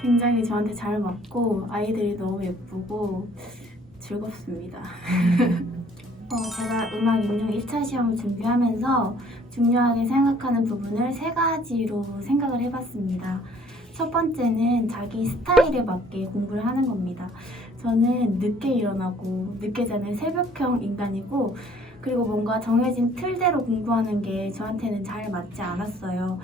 굉장히 저한테 잘 맞고 아이들이 너무 예쁘고 즐겁습니다. 제가 음악 임용 1차 시험을 준비하면서 중요하게 생각하는 부분을 3가지로 생각을 해봤습니다. 첫 번째는 자기 스타일에 맞게 공부를 하는 겁니다. 저는 늦게 일어나고 늦게 자는 새벽형 인간이고, 그리고 뭔가 정해진 틀대로 공부하는 게 저한테는 잘 맞지 않았어요.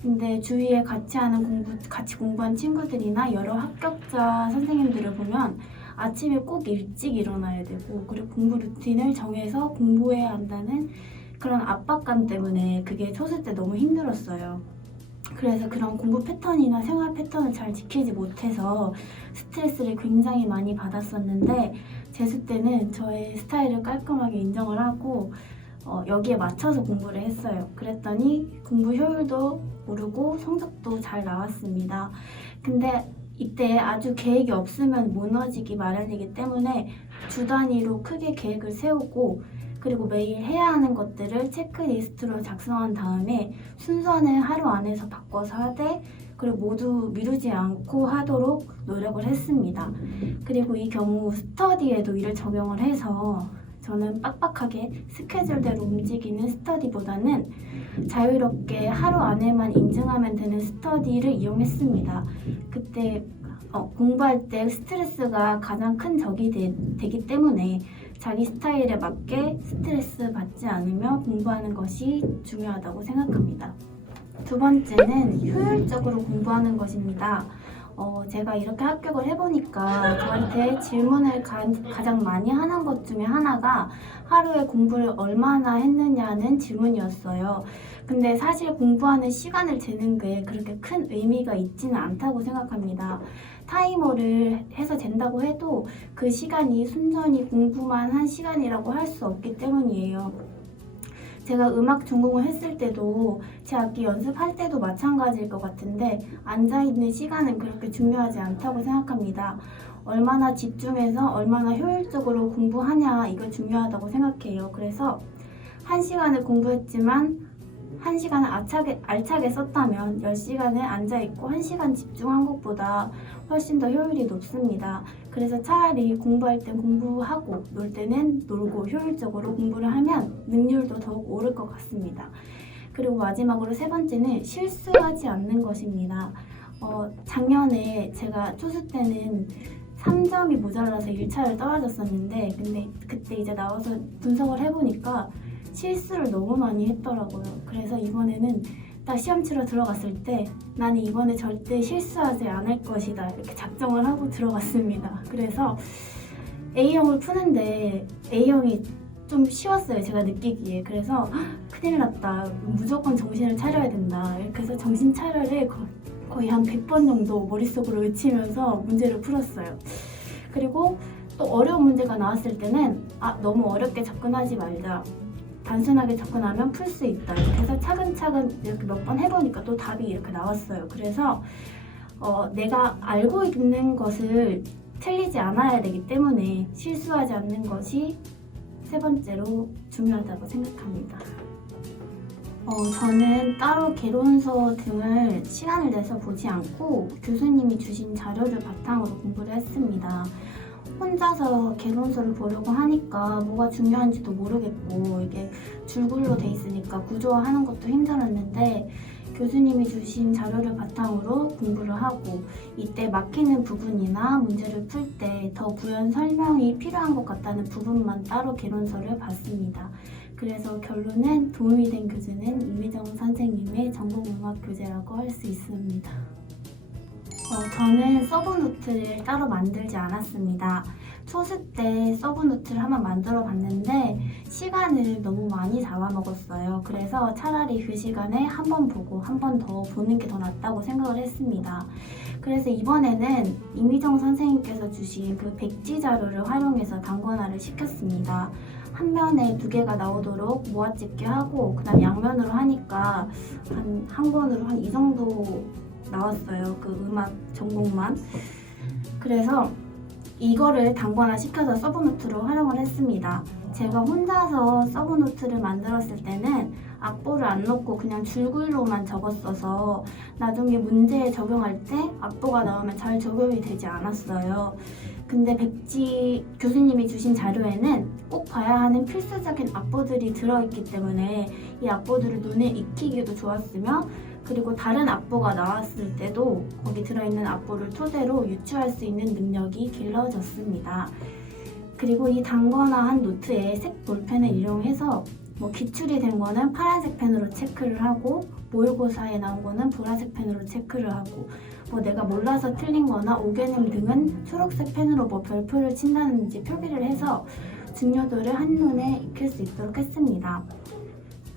근데 주위에 같이 공부한 친구들이나 여러 합격자 선생님들을 보면 아침에 꼭 일찍 일어나야 되고, 그리고 공부 루틴을 정해서 공부해야 한다는 그런 압박감 때문에 그게 초세 때 너무 힘들었어요. 그래서 그런 공부 패턴이나 생활 패턴을 잘 지키지 못해서 스트레스를 굉장히 많이 받았었는데, 재수 때는 저의 스타일을 깔끔하게 인정을 하고 여기에 맞춰서 공부를 했어요. 그랬더니 공부 효율도 오르고 성적도 잘 나왔습니다. 근데 이때 아주 계획이 없으면 무너지기 마련이기 때문에 주 단위로 크게 계획을 세우고, 그리고 매일 해야 하는 것들을 체크리스트로 작성한 다음에 순서는 하루 안에서 바꿔서 하되, 그리고 모두 미루지 않고 하도록 노력을 했습니다. 그리고 이 경우 스터디에도 이를 적용을 해서 저는 빡빡하게 스케줄대로 움직이는 스터디보다는 자유롭게 하루 안에만 인증하면 되는 스터디를 이용했습니다. 그때 공부할 때 스트레스가 가장 큰 적이 되기 때문에 자기 스타일에 맞게 스트레스 받지 않으며 공부하는 것이 중요하다고 생각합니다. 두 번째는 효율적으로 공부하는 것입니다. 제가 이렇게 합격을 해보니까 저한테 질문을 가장 많이 하는 것 중에 하나가 하루에 공부를 얼마나 했느냐는 질문이었어요. 근데 사실 공부하는 시간을 재는 게 그렇게 큰 의미가 있지는 않다고 생각합니다. 타이머를 해서 잰다고 해도 그 시간이 순전히 공부만 한 시간이라고 할 수 없기 때문이에요. 제가 음악 전공을 했을 때도 제 악기 연습할 때도 마찬가지일 것 같은데, 앉아있는 시간은 그렇게 중요하지 않다고 생각합니다. 얼마나 집중해서 얼마나 효율적으로 공부하냐, 이거 중요하다고 생각해요. 그래서 1시간을 공부했지만 1시간을 알차게 썼다면 10시간을 앉아있고 1시간 집중한 것보다 훨씬 더 효율이 높습니다. 그래서 차라리 공부할 땐 공부하고 놀 때는 놀고 효율적으로 공부를 하면 능률도 더욱 오를 것 같습니다. 그리고 마지막으로 3번째는 실수하지 않는 것입니다. 작년에 제가 초수 때는 3점이 모자라서 1차를 떨어졌었는데, 근데 그때 이제 나와서 분석을 해보니까 실수를 너무 많이 했더라고요. 그래서 이번에는 딱 시험 치러 들어갔을 때 나는 이번에 절대 실수하지 않을 것이다, 이렇게 작정을 하고 들어갔습니다. 그래서 A형을 푸는데 A형이 좀 쉬웠어요, 제가 느끼기에. 그래서 큰일 났다, 무조건 정신을 차려야 된다, 이렇게 해서 정신 차려를 거의 한 100번 정도 머릿속으로 외치면서 문제를 풀었어요. 그리고 또 어려운 문제가 나왔을 때는 너무 어렵게 접근하지 말자, 단순하게 접근하면 풀 수 있다, 이렇게 해서 차근차근 이렇게 몇 번 해보니까 또 답이 이렇게 나왔어요. 그래서 내가 알고 있는 것을 틀리지 않아야 되기 때문에 실수하지 않는 것이 3번째로 중요하다고 생각합니다. 저는 따로 개론서 등을 시간을 내서 보지 않고 교수님이 주신 자료를 바탕으로 공부를 했습니다. 혼자서 개론서를 보려고 하니까 뭐가 중요한지도 모르겠고, 이게 줄글로 돼 있으니까 구조화하는 것도 힘들었는데, 교수님이 주신 자료를 바탕으로 공부를 하고, 이때 막히는 부분이나 문제를 풀 때 더 부연 설명이 필요한 것 같다는 부분만 따로 개론서를 봤습니다. 그래서 결론은 도움이 된 교재는 이미정 선생님의 전공음악 교재라고 할 수 있습니다. 저는 서브노트를 따로 만들지 않았습니다. 초수 때 서브노트를 한번 만들어 봤는데 시간을 너무 많이 잡아먹었어요. 그래서 차라리 그 시간에 한 번 보고 한 번 더 보는 게 더 낫다고 생각을 했습니다. 그래서 이번에는 이미정 선생님께서 주신 그 백지 자료를 활용해서 단권화를 시켰습니다. 한 면에 2개가 나오도록 모아집게 하고, 그 다음 양면으로 하니까 한 권으로 한 이 정도 나왔어요, 그 음악 전공만. 그래서 이거를 단권화 시켜서 서브노트로 활용을 했습니다. 제가 혼자서 서브노트를 만들었을 때는 악보를 안 넣고 그냥 줄글로만 적었어서 나중에 문제에 적용할 때 악보가 나오면 잘 적용이 되지 않았어요. 근데 백지 교수님이 주신 자료에는 꼭 봐야 하는 필수적인 악보들이 들어있기 때문에 이 악보들을 눈에 익히기도 좋았으며, 그리고 다른 악보가 나왔을 때도 거기 들어있는 악보를 토대로 유추할 수 있는 능력이 길러졌습니다. 그리고 이 단권화한 노트에 색 볼펜을 이용해서 기출이 된 거는 파란색 펜으로 체크를 하고, 모의고사에 나온 거는 보라색 펜으로 체크를 하고, 내가 몰라서 틀린 거나 오개념 등은 초록색 펜으로 별표를 친다든지 표기를 해서 중요도를 한눈에 익힐 수 있도록 했습니다.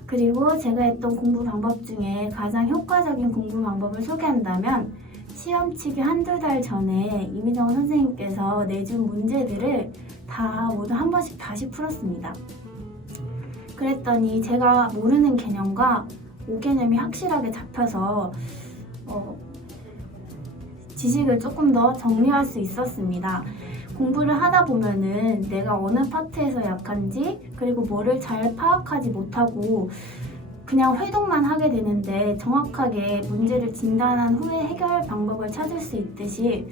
그리고 제가 했던 공부 방법 중에 가장 효과적인 공부 방법을 소개한다면, 시험 치기 한두 달 전에 이미정 선생님께서 내준 문제들을 다 모두 한 번씩 다시 풀었습니다. 그랬더니 제가 모르는 개념과 오개념이 확실하게 잡혀서 지식을 조금 더 정리할 수 있었습니다. 공부를 하다 보면은 내가 어느 파트에서 약한지, 그리고 뭐를 잘 파악하지 못하고 그냥 회동만 하게 되는데, 정확하게 문제를 진단한 후에 해결 방법을 찾을 수 있듯이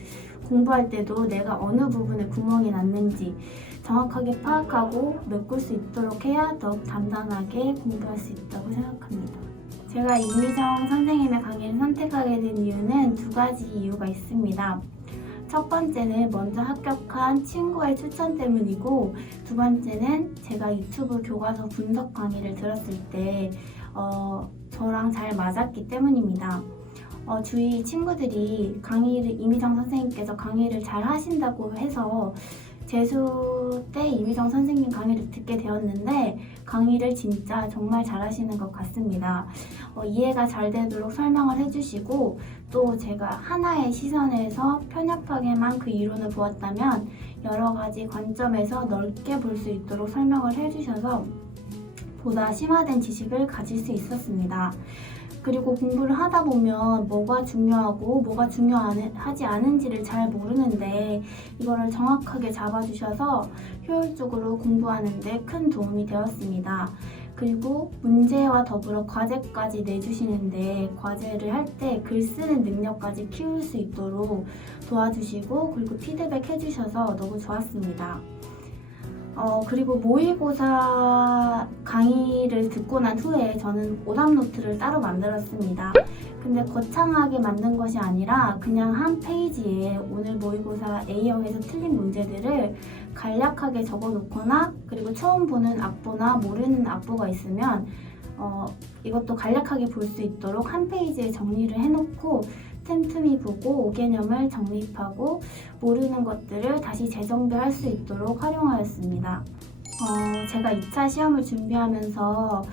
공부할 때도 내가 어느 부분에 구멍이 났는지 정확하게 파악하고 메꿀 수 있도록 해야 더욱 단단하게 공부할 수 있다고 생각합니다. 제가 이미정 선생님의 강의를 선택하게 된 이유는 두 가지 이유가 있습니다. 첫 번째는 먼저 합격한 친구의 추천 때문이고, 두 번째는 제가 유튜브 교과서 분석 강의를 들었을 때 저랑 잘 맞았기 때문입니다. 주위 친구들이 이미정 선생님께서 강의를 잘 하신다고 해서 재수 때 이미정 선생님 강의를 듣게 되었는데, 강의를 진짜 정말 잘하시는 것 같습니다. 이해가 잘 되도록 설명을 해주시고, 또 제가 하나의 시선에서 편협하게만 그 이론을 보았다면 여러 가지 관점에서 넓게 볼 수 있도록 설명을 해주셔서 보다 심화된 지식을 가질 수 있었습니다. 그리고 공부를 하다 보면 뭐가 중요하고 뭐가 중요하지 않은지를 잘 모르는데, 이거를 정확하게 잡아주셔서 효율적으로 공부하는 데 큰 도움이 되었습니다. 그리고 문제와 더불어 과제까지 내주시는데, 과제를 할 때 글 쓰는 능력까지 키울 수 있도록 도와주시고, 그리고 피드백 해주셔서 너무 좋았습니다. 그리고 모의고사 강의를 듣고 난 후에 저는 오답 노트를 따로 만들었습니다. 근데 거창하게 만든 것이 아니라 그냥 한 페이지에 오늘 모의고사 A형에서 틀린 문제들을 간략하게 적어 놓거나, 그리고 처음 보는 악보나 모르는 악보가 있으면 이것도 간략하게 볼 수 있도록 한 페이지에 정리를 해놓고 틈틈이 보고 오개념을 정립하고 모르는 것들을 다시 재정비할 수 있도록 활용하였습니다. 제가 2차 시험을 준비하면서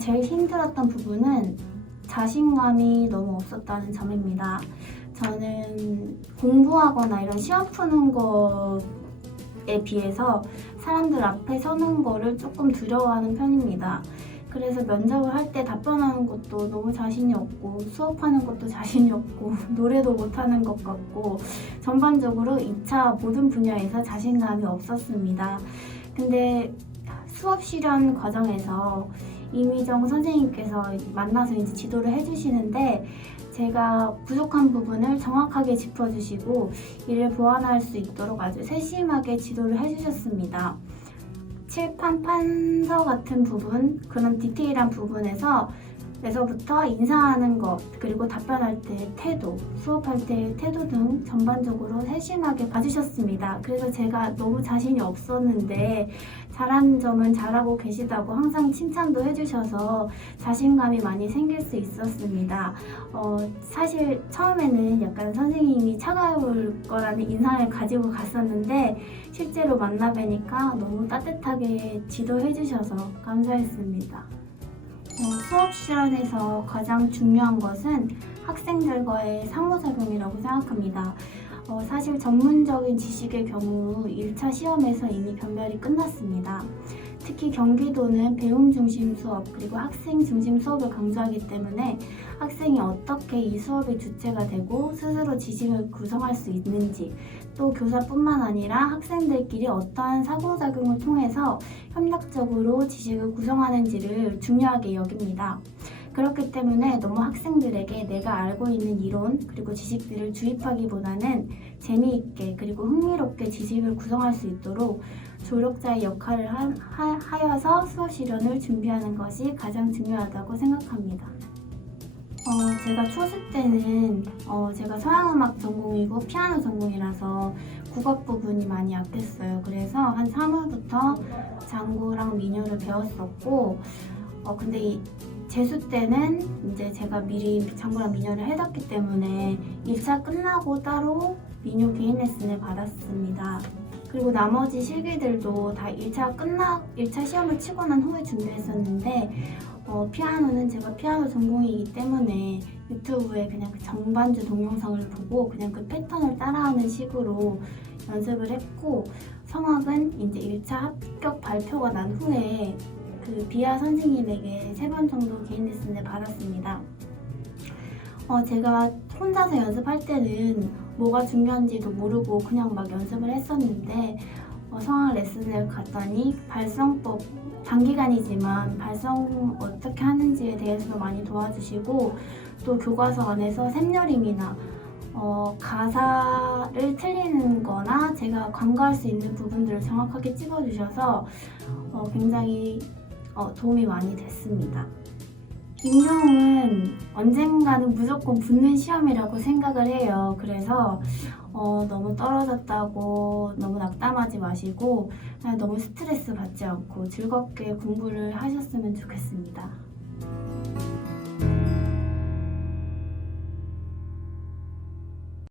제일 힘들었던 부분은 자신감이 너무 없었다는 점입니다. 저는 공부하거나 이런 시험 푸는 것에 비해서 사람들 앞에 서는 거를 조금 두려워하는 편입니다. 그래서 면접을 할 때 답변하는 것도 너무 자신이 없고, 수업하는 것도 자신이 없고, 노래도 못하는 것 같고, 전반적으로 2차 모든 분야에서 자신감이 없었습니다. 근데 수업 실현 과정에서 이미정 선생님께서 만나서 이제 지도를 해주시는데, 제가 부족한 부분을 정확하게 짚어주시고 이를 보완할 수 있도록 아주 세심하게 지도를 해주셨습니다. 칠판 판서 같은 부분, 그런 디테일한 부분에서부터 인사하는 것, 그리고 답변할 때 태도, 수업할 때 태도 등 전반적으로 세심하게 봐주셨습니다. 그래서 제가 너무 자신이 없었는데 잘하는 점은 잘하고 계시다고 항상 칭찬도 해주셔서 자신감이 많이 생길 수 있었습니다. 사실 처음에는 약간 선생님이 차가울 거라는 인상을 가지고 갔었는데, 실제로 만나 뵈니까 너무 따뜻하게 지도해 주셔서 감사했습니다. 수업 실현에서 가장 중요한 것은 학생들과의 상호작용이라고 생각합니다. 사실 전문적인 지식의 경우 1차 시험에서 이미 변별이 끝났습니다. 특히 경기도는 배움 중심 수업 그리고 학생 중심 수업을 강조하기 때문에 학생이 어떻게 이 수업의 주체가 되고 스스로 지식을 구성할 수 있는지, 또 교사뿐만 아니라 학생들끼리 어떠한 상호작용을 통해서 협력적으로 지식을 구성하는지를 중요하게 여깁니다. 그렇기 때문에 너무 학생들에게 내가 알고 있는 이론 그리고 지식들을 주입하기보다는 재미있게 그리고 흥미롭게 지식을 구성할 수 있도록 조력자의 역할을 하여서 수업 실현을 준비하는 것이 가장 중요하다고 생각합니다. 제가 초시 때는 제가 서양음악 전공이고 피아노 전공이라서 국악 부분이 많이 약했어요. 그래서 한 3월부터 장구랑 민요를 배웠었고 근데 재수 때는 이제 제가 미리 장구랑 민요를 해뒀기 때문에 1차 끝나고 따로 민요 개인 레슨을 받았습니다. 그리고 나머지 실기들도 다 1차 시험을 치고 난 후에 준비했었는데 피아노는 제가 피아노 전공이기 때문에 유튜브에 그냥 그 정반주 동영상을 보고 그냥 그 패턴을 따라하는 식으로 연습을 했고, 성악은 이제 1차 합격 발표가 난 후에 그 비아 선생님에게 3번 정도 개인 레슨을 받았습니다. 제가 혼자서 연습할 때는 뭐가 중요한지도 모르고 그냥 막 연습을 했었는데 성악 레슨을 갔더니 발성법, 단기간이지만 발성 어떻게 하는지에 대해서도 많이 도와주시고, 또 교과서 안에서 샘여림이나 가사를 틀리는 거나 제가 간과할 수 있는 부분들을 정확하게 찝어주셔서 굉장히 도움이 많이 됐습니다. 임용은 언젠가는 무조건 붙는 시험이라고 생각을 해요. 그래서 너무 떨어졌다고 너무 낙담하지 마시고 그냥 너무 스트레스 받지 않고 즐겁게 공부를 하셨으면 좋겠습니다.